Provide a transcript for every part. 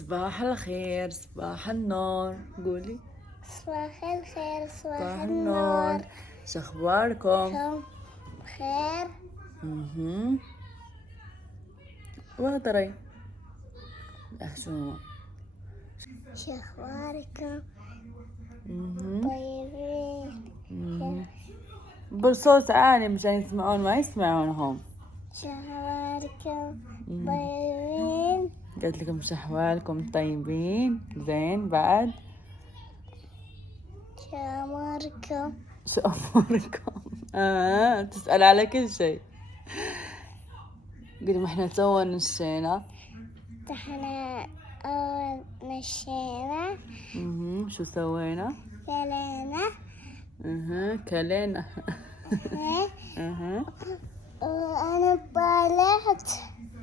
صباح الخير، صباح النور. قولي صباح الخير، صباح صباح النور. النور. شخباركم؟ شو خير؟ وهدري شو شو اخباركم؟ طيبين؟ بصوت عالي مشان يسمعون، ما يسمعونهم. شو اخباركم؟ طيبين؟ قلت لكم شو احوالكم؟ طيبين؟ زين بعد؟ شو اموركم؟ شو اموركم؟ تسأل على كل شيء. قولي ما احنا سوا نشينا. احنا اول مشينا شو سوينا؟ كلينا كلينا. وانا طالعت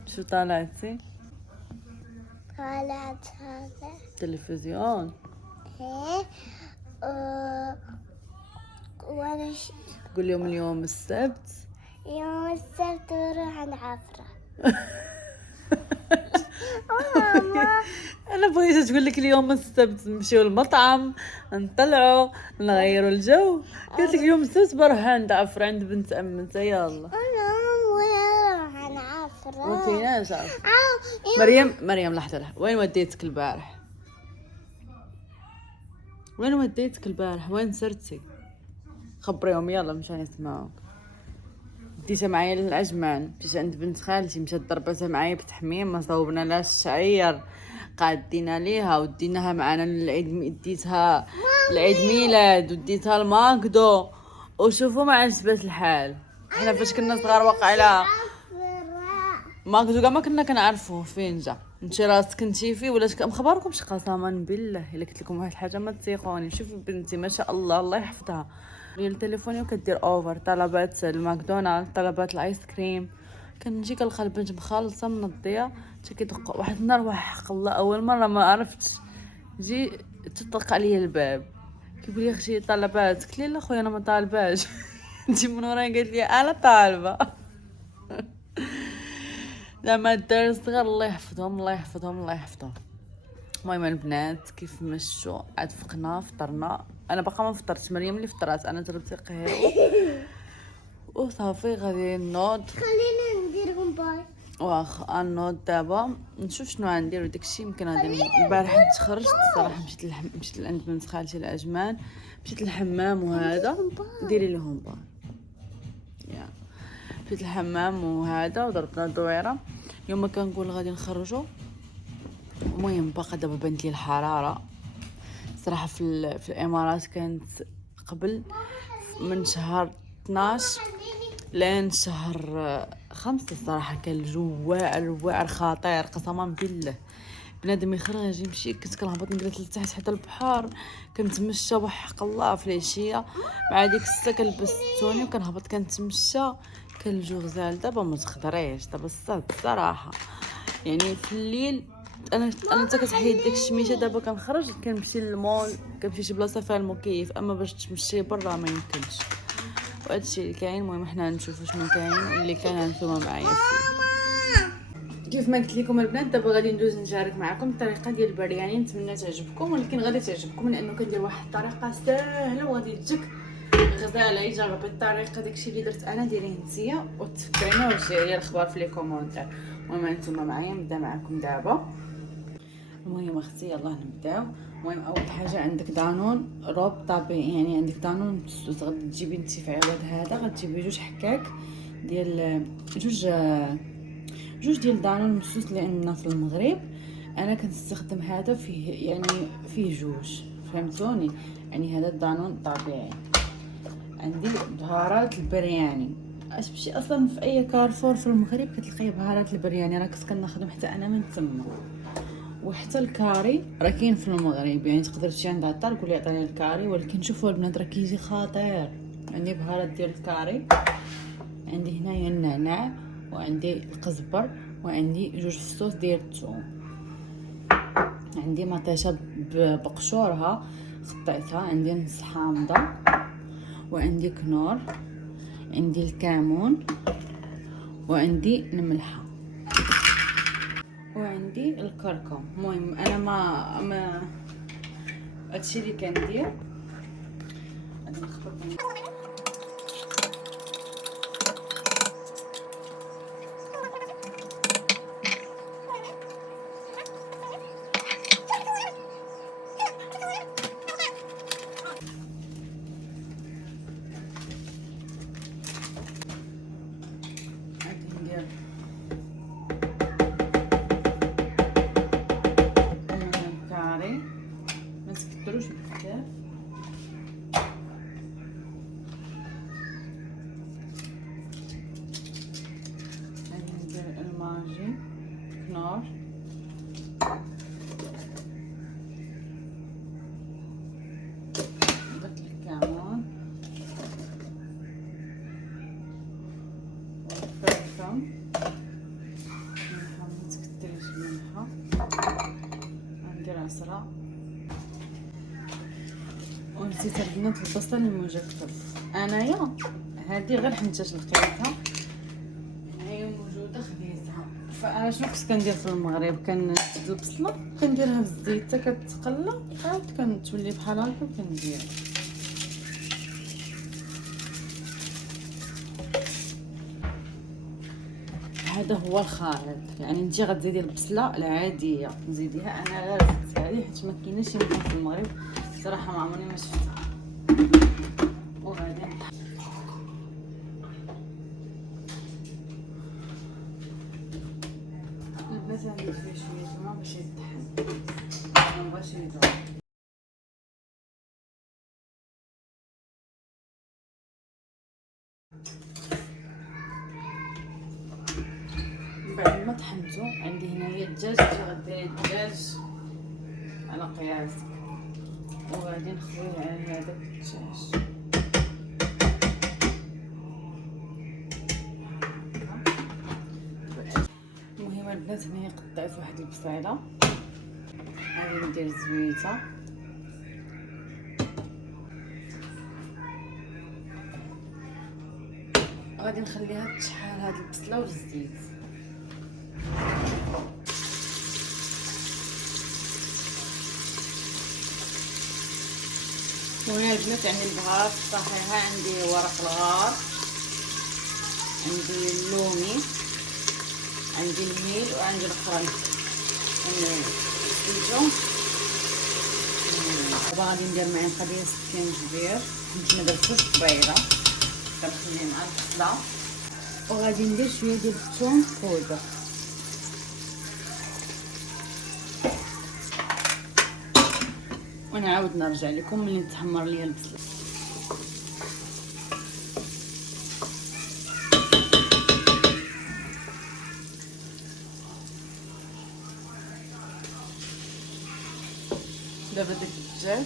شو طالعتي؟ هذا تلفزيون. ايه وانا قول اليوم السبت. يوم السبت بروح عند عفرة. ماما انا بغيت تقول لك اليوم السبت نمشيو المطعم، نطلعوا، نغيروا الجو. قلت لك اليوم السبت بروح عند عفرة، عند بنت امتها. يلا انا وين اروح عند عفرة؟ وديناش عفرة. يوم مريم لحظة، وين وديتك البارح؟ وين وديتك البارح؟ وين صرتي؟ خبريهم يلا مشان يسمعوك. ديتها معايا للأجمال، مشيت عند بنت خالتي، مشات ضربتها معايا بتحميم، ما صوبنا لها الشعير، قادينا ليها وديناها معانا للعيد، ديتها العيد ميلاد وديتها الماكدو، وشوفوا ما عجبت الحال. احنا فاش كنا صغار وقع لها ماكدو كاع ما كنا كنعرفوه فين جا. انتي راسك كنتي فيه ولا مخبركمش؟ قسما بالله الا قلت لكم واحد الحاجه ما تثيقوني. شوفي بنتي ما شاء الله الله يحفظها، هي التليفوني وكدير اوفر طلبات الماكدونالد، طلبات الايس كريم. كنجي كنلقى البنت مخلصه منضيه، حتى كيدق واحد النهار وحق الله اول مره ما عرفتش، جي تطرق عليا الباب كيقول لي اختي طلبات. قلت لي لا خويا انا ما طالباش. انتي من وراي قالت لي انا طالبه. لا ما الدار صغار الله يحفظهم الله يحفظهم الله يحفظهم. المهم البنات كيف مشوا، عاد فقنا فطرنا. انا باقا ما فطرتش، مريم اللي فطرات، انا درت قهيوه وصافي غادي نوض. خلينا نديرهم باي. واخ نوض دابا نشوف شنو غندير وداكشي. يمكن غادي البارح تخرجت الصراحه، مشيت لعند بنت خالتي الاجمال، مشيت للحمام وهذا. ديري لهم باي. يا مشيت الحمام وهذا وضربنا دويره. اليوم ما كنقول غادي نخرجوا. المهم باقا دابا بانت لي الحراره صراحه. في الامارات كانت قبل من شهر 12 لين شهر 5 الصراحه كان الجو واعر خطير قسما بالله. بنادم يخرج يمشي، كنت كنهبط نجلس لتحت حتى البحر، كنتمشى وحق الله في العشيه مع ديك السته كنلبس التوني وكنهبط كنتمشى. كان الجو غزال. دابا ما تقدريش دابا الصراحه، يعني في الليل انا حتى كتحيد ديك الشميشه. دابا كنخرج كنمشي للمول، كنمشي شي بلاصه فيها المكيف، اما باش تمشي برا ما يمكنش. وهذا الشيء اللي كاين. المهم حنا نشوفوا شنو كاين اللي كان نتوما معايا فيه. كيف ما قلت لكم البنات دابا غادي ندوز نشارك معكم الطريقه ديال البرياني. نتمنى تعجبكم، ولكن غادي تعجبكم لانه كندير واحد الطريقه ساهله وغادي تجيك غزاله. جربي الطريقه، داكشي اللي درت انا ديريه نتيا وتفكرينا ورجعي لي الخبر في لي كومونتير. المهم نتوما معايا نبدا معكم دابا. المهم اختي يلاه نبداو. المهم اول حاجه عندك دانون روب طبيعي، يعني عندك دانون مسوس. غادي تجيبي انت في عوض هذا غتجيبي جوج حكاك ديال جوج ديال دانون مسوس اللي عندنا في المغرب. انا كنستخدم هذا فيه، يعني فيه جوج، فهمتوني؟ يعني هذا الدانون طبيعي. عندي بهارات البرياني. اش بشي اصلا في اي كارفور في المغرب كتلقاي بهارات البرياني، راه كنت كنخدم حتى انا من تما. وحتى الكاري راه كاين في المغرب، يعني تقدر تمشي عند عطار تقول لي عطيني الكاري. ولكن شوفوا البنات راه كيجي خطير. عندي بهارات ديال الكاري، عندي هنايا النعناع وعندي القزبر وعندي جوج فصوص ديال الثوم. عندي مطيشه بقشورها خطيتها، عندي نص حامضه وعندي كنور، عندي الكمون وعندي الملحه. وعندي الكركم. المهم انا ما هادشي اللي كندير. غادي نخلط الكاري، ما تكتروش بزاف. غادي ندير الماجي، كنور، درت الكمون والفلفل. الملحة متكتريش الملحة. ندير عصرة ونسيت البنات البصل المجفف. انايا هادي غير حنتاش لقيتها هي موجوده خديتها. فانا شنو كنت كندير في المغرب، كنشد البصله كنديرها في الزيت حتى كتقلى عاد كتولي بحال هكا كندير. هذا هو الخليط. يعني انت غتزيدي البصله العاديه زيديها. انا لا زدت هذه حيت ما كايناش يمكن في المغرب صراحه، ما عمرني ما شفتها. وغادي البنات غندير فيه شويه الماء باش يطحن، ما نبغاش يذوب. بعد ما طحنتو عندي هنايا الدجاج. غديري الدجاج على قياسك وغادي نخويه على هذاك الدجاج. المهم البنات هنايا قطعت واحد البصيله، غادي ندير الزويته، غادي نخليها تشحال هاد البصله والزيت. وهنا البنات عندي البهارات الصحيحه. عندي ورق الغار، عندي اللومي، عندي الهيل، وعندي الخرنج. سميتو دابا غادي ندير معلقه ديال السكينجبير حيت ما درتوش كبيره، كنخليه مع البصله. وغادي ندير شويه ديال الثوم بودر. ونعاود نرجع لكم ملي تحمر ليا البصله. دابا داك الدجاج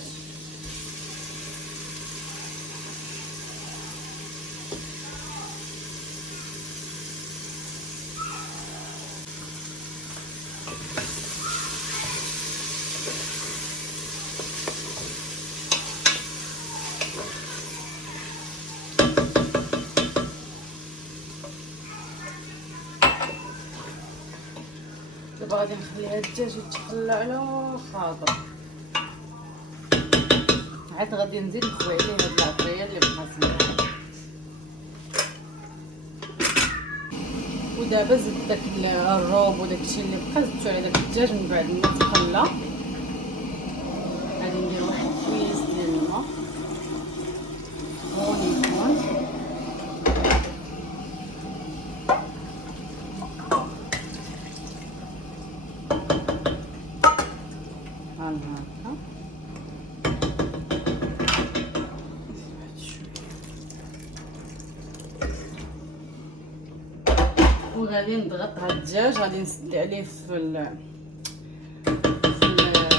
دابا غادي نخلي هاد الدجاج يتقلى على خاطر. عاد غادي نزيد نخوي عليه هاد العطريه اللي بقات معايا. ودابا زدت داك الروب وداكشي اللي بقى زدتو على داك الدجاج. من بعد ما تقلى غادي ندير واحد كويس ديال الماء ونكون هكا. وغادي نضغط هاد الدجاج، غادي نسد عليه في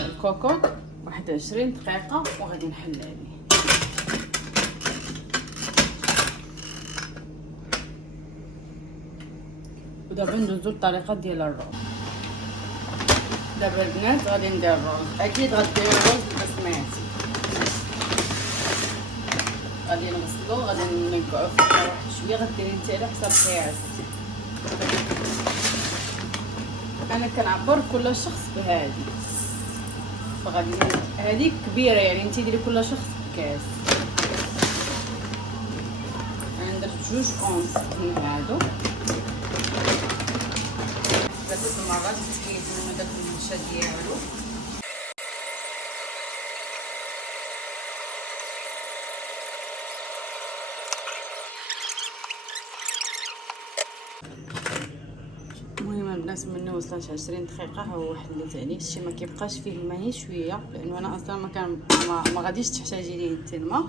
الكوكوط واحد 20 دقيقه وغادي نحل عليه. ودابا ندوزو للطريقه ديال الروز. دابا البنات غادي ندير الرز. اكيد غديروا الرز البسمتي. غادي نغسلو، غادي ننقعو فيه واحد شويه. غديري نتا على حسب قياس. انا كنعبر كل شخص بهذه، فغادي هذه كبيره يعني انت ديري كل شخص بكاس. انا درت 2 اونص من هادو، 3 مرات تحيت منه داك النشا ديالو. المهم البنات مني وصلت 20 دقيقه ها هو حليت عليه. الشي ما كيبقاش فيه الماء غير شويه، لانه انا اصلا ما غاديش تحتاجي ليه انت الماء.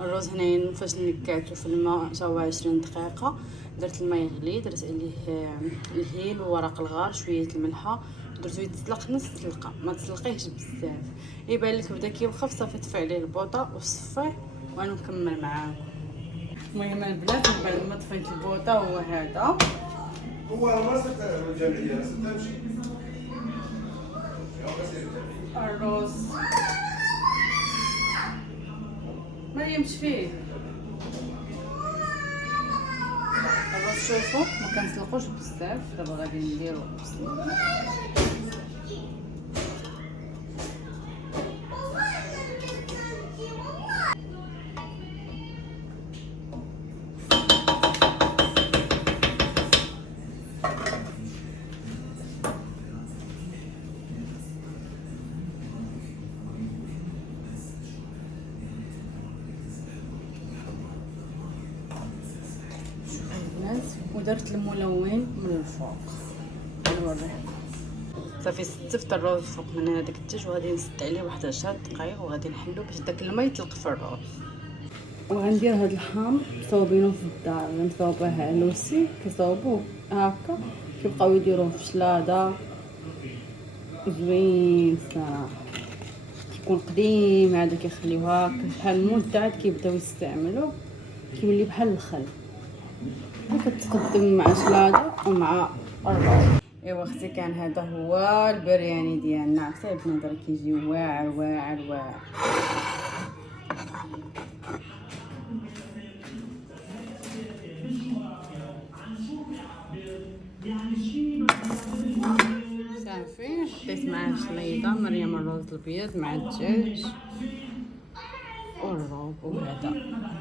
الرز هنايا فاش نكاتو في الماء حتى هو 20 دقيقه. درت الماء يغلي، درت عليه الهيل وورق الغار شويه الملحه، درتو يتسلق نص سلقه، ما تسلقيهش بزاف. يبان لك بدا كيوقف صافي طفي عليه البوطه وصفيه وانا نكمل معاكم. المهم البنات من بعد ما طفيت البوطه هو هذا هو ماسك الجمعية تمشي الرز. مريم فيه الرز، شوفوا ما كنسلقوش بزاف. دابا غادي نديرو بسم الله. ودرت الملون من الفوق نوريه. صافي ستفت الرز فوق من هذاك التاج، وغادي نسد عليه واحد 10 دقائق وغادي نحلو باش داك الماء يطلق في الرز. وغندير هاد الحامض صوبينو في الدار، غنصاوبوه على لوسي كيصاوبوه هكا، كيبقاو يديروه في شلاضه زوين الصراحه. كيكون قديم هذا كيخليوه هكا شحال مده عاد كيبداو يستعملوه، كيولي بحال الخل. كتقدم مع شلاضه ومع الرز. ايوا اختي كان هذا هو البرياني ديالنا. عرفتي البنات راه كيجي واعر واعر واعر. صافي حطيت معاه شليضه مريم الرز الابيض مع الدجاج والروب وهذا ديالنا.